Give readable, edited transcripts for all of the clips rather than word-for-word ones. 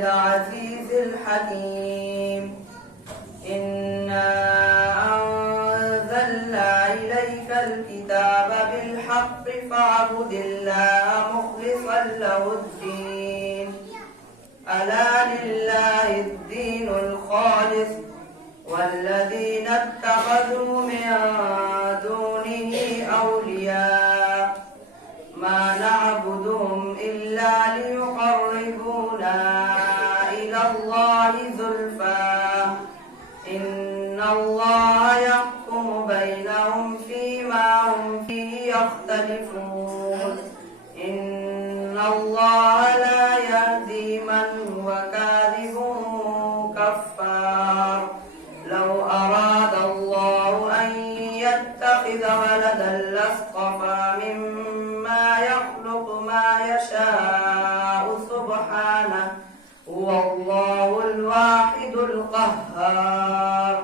العزيز الحكيم. إنا أنزلنا إليك الكتاب بالحق فاعبد الله مخلصا له الدين. ألا لله الدين الخالص والذين اتخذوا من دونه أولياء ما نعبدهم إلا ليقربونا إلى الله زلفى إن الله يحكم بينهم فيما هم فيه يختلفون. إن الله لا يهدي من هو كاذب كفار. لو أراد الله أن يتخذ ولدا لاصطفى مما يخلق ما يشاء سبحانه هو الله الواحد القهار.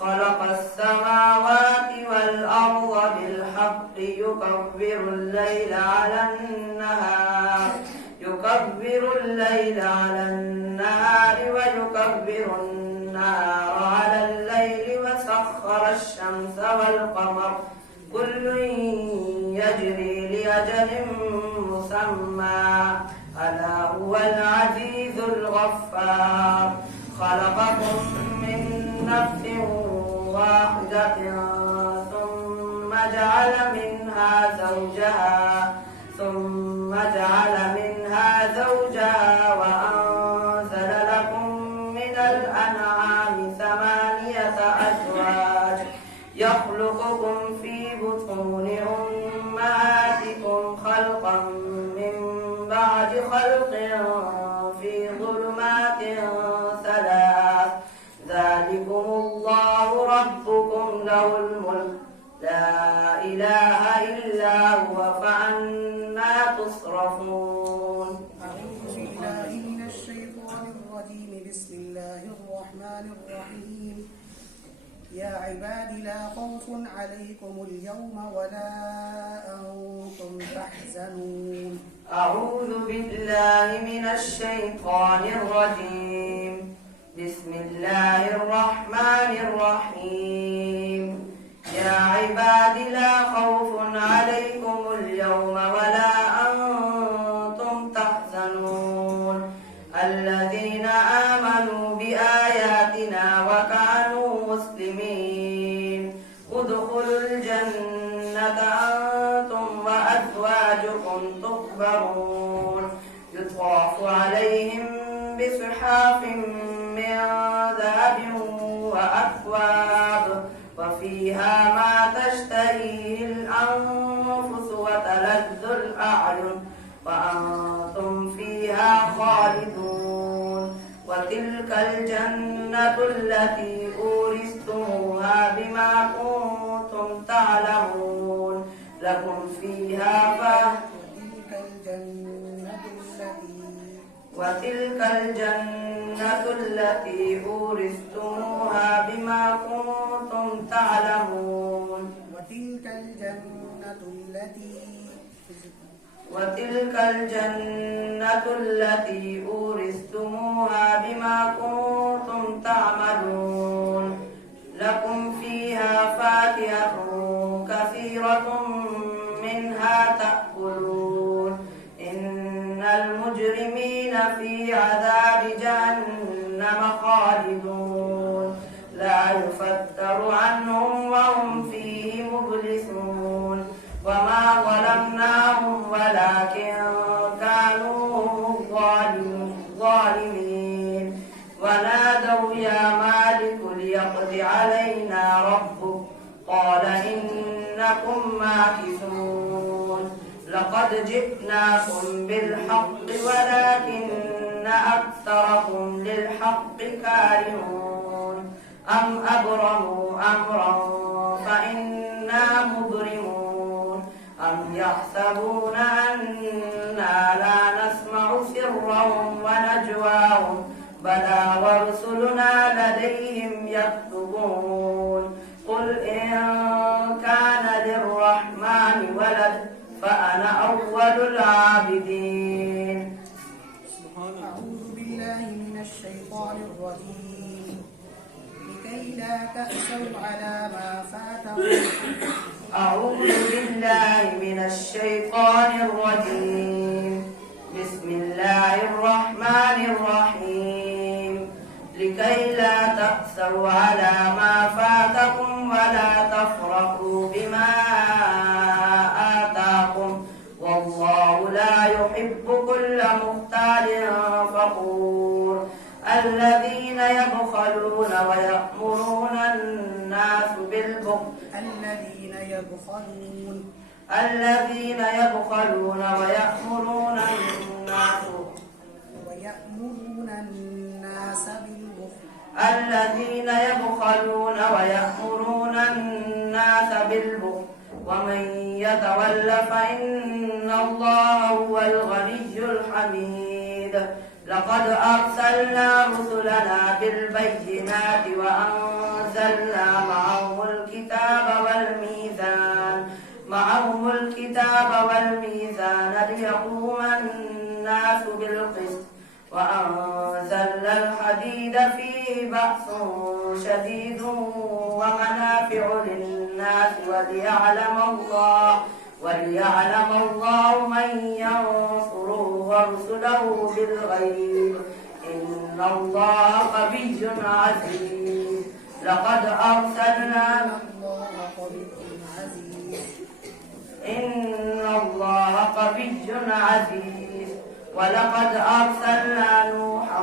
خلق السماوات والأرض بالحق يكبر الليل على النهار ويكبر النهار على الليل وسخر الشمس والقمر كل يجري لأجل مسمى ألا هو العزيز الغفار. خلقكم من نفس واحدة ثم جعل منها زوجها وأنزل لكم من الأنعام 8 أزواج يخلقكم في بطون أمهاتكم خلقا من بعد خلق في ظلمات 3 ذلكم الله ربكم له الملك لا إله إلا هو فأنى تصرفون. أعوذ بالله من الشيطان الرجيم. بسم الله الرحمن الرحيم. يا عباد لا خوف عليكم اليوم ولا أنتم تحزنون. أعوذ بالله من الشيطان الرجيم. بسم الله الرحمن الرحيم. يا عباد لا خوف عليكم اليوم ولا أنتم تحزنون الذين آمنوا بآياتنا وكانوا مسلمين ادخلوا الجنة أنتم وأزواجكم تحبرون يطاف عليهم بصحاف من ذهب وأكواب وفيها ما تشتهيه الأنفس وتلذ الأعين وأنتم فيها خالدون. وتلك الجنة التي أورثتموها بما كنتم تعلمون لكم فيها وتلك الجنة التي أورثتموها بما كنتم تعلمون وتلك الجنة التي أورثتموها بما كنتم تعملون لكم فيها فاكهة كثيرة منها تأكلون. إن المجرمين في عذاب جهنم خالدون لا يفتر عنهم وهم فيه مبلسون. وما ظلمناهم ولكن كانوا ظالمين. ونادوا يا مالك ليقض علينا ربك قال إنكم ماكثون. لقد جئناكم بالحق ولكن أكثركم للحق كارهون. أم أبرموا أمرا فإنا مبرمون. أم يحسبون أنا لا نسمع سرهم ونجواهم بلى ورسلنا لديهم يكتبون. قل إن كان للرحمن ولد فأنا أول العابدين. أعوذ بالله من الشيطان الرجيم لكي لا تأسوا على ما فاتكم. أعوذ بالله من الشيطان الرجيم. بسم الله الرحمن الرحيم. لكي لا تأسوا على ما فاتكم ولا تفرحوا بما آتاكم والله لا يحب كل مختال فخور. الذين يبخلون ويأمرون الناس بالبخل الذين يبخلون ويأمرون الناس بالبخل ومن يتول فإن الله هو الغني الحميد. لقد أرسلنا رسلنا بالبينات وأنزلنا معهم الكتاب والميزان ليقوم الناس بالقسط وأنزلنا الحديد فيه بأس شديد ومنافع للناس وليعلم الله من ينصره ورسله بالغيب إن الله قوي عزيز. لقد أرسلنا إن الله قوي عزيز. ولقد أرسلنا نوحا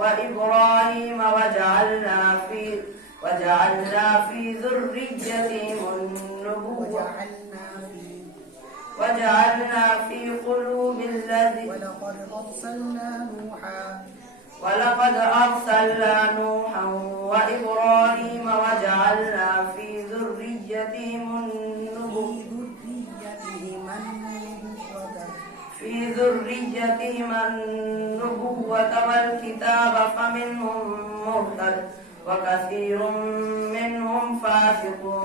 وإبراهيم وجعلنا في ذريتهم النبوة وجعلنا في قلوب الذين ولقد أرسلنا نوحا وإبراهيم وجعلنا في ذريتهم النبوة والكتاب فمنهم مهتد وكثير منهم فاسقون.